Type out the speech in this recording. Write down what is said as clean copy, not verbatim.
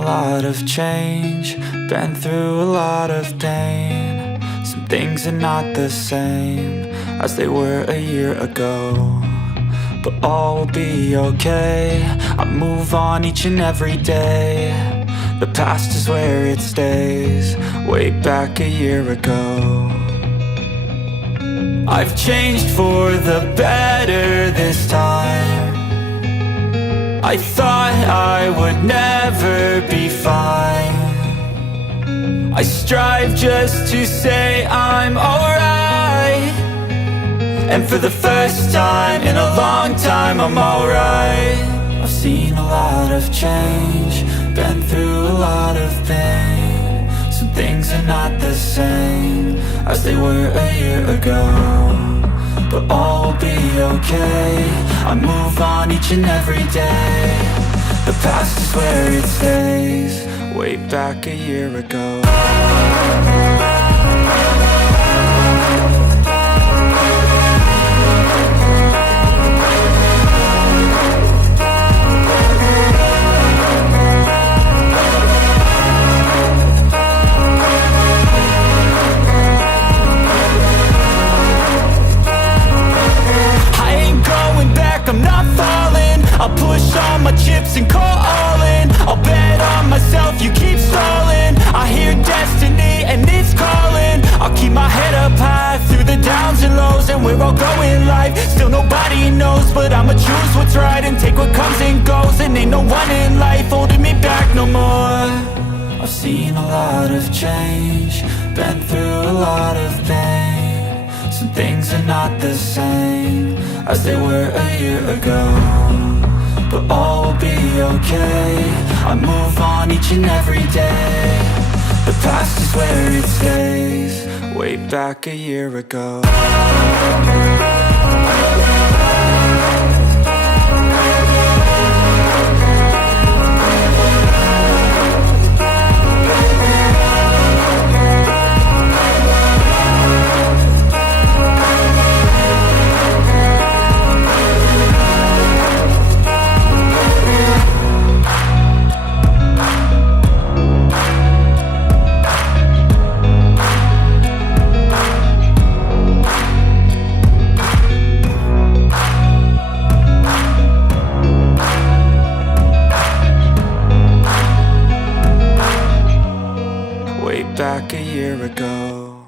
a lot of change, been through a lot of pain. Some things are not the same as they were a year ago, but all will be okay. I move on each and every day. The past is where it stays, way back a year ago. I've changed for the better this time. I thought I would never be fine. I strive just to say I'm alright, and for the first time in a long time I'm alright. I've seen a lot of change, been through a lot of pain. Some things are not the same as they were a year ago, but all will be okay. I move on each and every day. The past is where it stays, way back a year ago. I'm not falling, I'll push all my chips and call all in. I'll bet on myself, you keep stalling. I hear destiny and it's calling. I'll keep my head up high through the downs and lows, and we're all going life. Still nobody knows, but I'ma choose what's right and take what comes and goes. And ain't no one in life holding me back no more. I've seen a lot of change, been through a lot of pain. Some things are not the same as they were a year ago, but all will be okay. I move on each and every day. The past is where it stays, way back a year ago. Back a year ago.